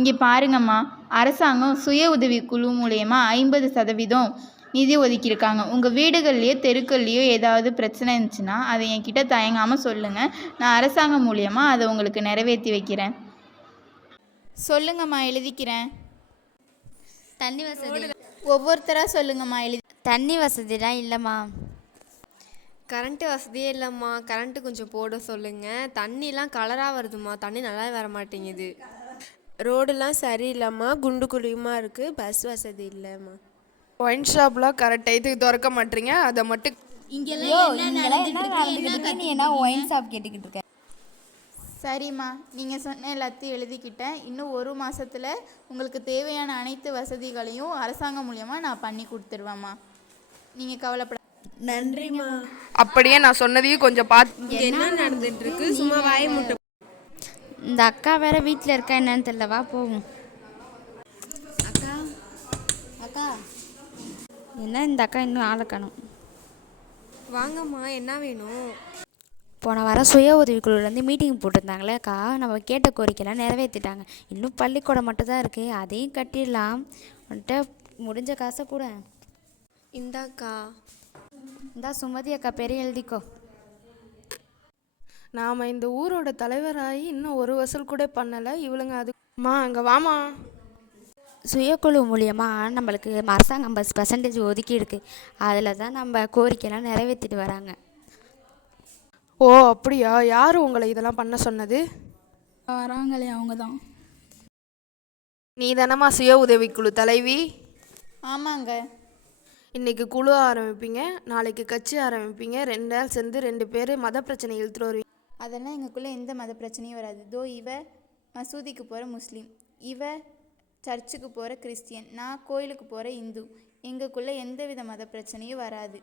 இங்கே பாருங்கம்மா. அரசாங்கம் சுய உதவி குழு மூலயமா ஐம்பது சதவீதம் நிதி ஒதுக்கியிருக்காங்க. உங்கள் வீடுகள்லையோ தெருக்கள்லையோ ஏதாவது பிரச்சனை இருந்துச்சுன்னா அதை என்கிட்ட தயங்காமல் சொல்லுங்கள் நான் அரசாங்கம் மூலியமா அதை உங்களுக்கு நிறைவேற்றி வைக்கிறேன். சொல்லுங்கம்மா எழுதிக்கிறேன். தண்ணி வசதி. ஒவ்வொருத்தராக சொல்லுங்கம்மா எழுதி தண்ணி வசதிலாம் இல்லைம்மா. கரண்ட்டு வசதியே இல்லைம்மா. கரண்ட்டு கொஞ்சம் போட சொல்லுங்கள் தண்ணிலாம் கலராக வருதுமா தண்ணி நல்லா வர மாட்டேங்குது ரோடெல்லாம் சரியில்லைம்மா குண்டு குழியுமா இருக்குது பஸ் வசதி இல்லைம்மா. ஒயின் ஷாப்லாம் கரெக்ட் டயத்துக்கு திறக்க மாட்டீங்க அதை மட்டும் நீ என்ன ஒயின் ஷாப் கேட்டுக்கிட்டு இருக்க சரிம்மா நீங்கள் சொன்ன எல்லாத்தையும் எழுதிக்கிட்டேன். இன்னும் ஒரு மாசத்துல உங்களுக்கு தேவையான அனைத்து வசதிகளையும் அரசாங்கம் மூலியமா நான் பண்ணி கொடுத்துருவேம்மா. நீங்கள் கவலைப்பட நன்றிம்மா. அப்படியே நான் சொன்னதையும் கொஞ்சம் பார்த்து என்ன நடந்துட்டு இருக்கு? சும்மா வாய முட்டை இந்த அக்கா வேற வீட்டில் இருக்கா என்னன்னு தெரியல வா போவோம். அக்கா அக்கா. என்ன இந்த அக்கா இன்னும் ஆளை காணும். வாங்கம்மா என்ன வேணும்? போன வாரம் சுய உதவிக்குழுலேருந்து மீட்டிங் போட்டிருந்தாங்களே அக்கா. நம்ம கேட்ட கோரிக்கைலாம் நிறைவேற்றிட்டாங்க இன்னும் பள்ளிக்கூடம் மட்டும் தான் இருக்குது அதையும் கட்டிடலாம். வந்துட்டு முடிஞ்ச காசை கூட. இந்தாக்கா. இந்தா சுமதி அக்கா பெரிய எழுதிக்கோ. நாம் இந்த ஊரோட தலைவராகி இன்னும் ஒரு வசூல் கூட பண்ணலை. இவளுங்க அது அம்மா அங்கே வாமா. சுயக்குழு மூலியமாக நம்மளுக்கு அரசாங்கம் ஐம்பது பர்சன்டேஜ் ஒதுக்கி இருக்கு. அதில் தான் நம்ம கோரிக்கைலாம் நிறைவேற்றிட்டு வராங்க. ஓ அப்படியா? யார் உங்களை இதெல்லாம் பண்ண சொன்னது? வராங்களே அவங்க தான் நீ தானம்மா சுய உதவிக்குழு தலைவி? ஆமாங்க. இன்னைக்கு குழு ஆரம்பிப்பீங்க நாளைக்கு கட்சி ஆரம்பிப்பீங்க. ரெண்டு நாள் சேர்ந்து ரெண்டு பேர் மத பிரச்சனை இழுத்துட்டு வருவீங்க அதெல்லாம் எங்களுக்குள்ளே எந்த மத பிரச்சனையும் வராது. தோ இவ மசூதிக்கு போகிற முஸ்லீம் இவ சர்ச்சுக்கு போகிற கிறிஸ்டியன் நான் கோயிலுக்கு போகிற இந்து எங்களுக்குள்ளே எந்த வித மத பிரச்சனையும் வராது.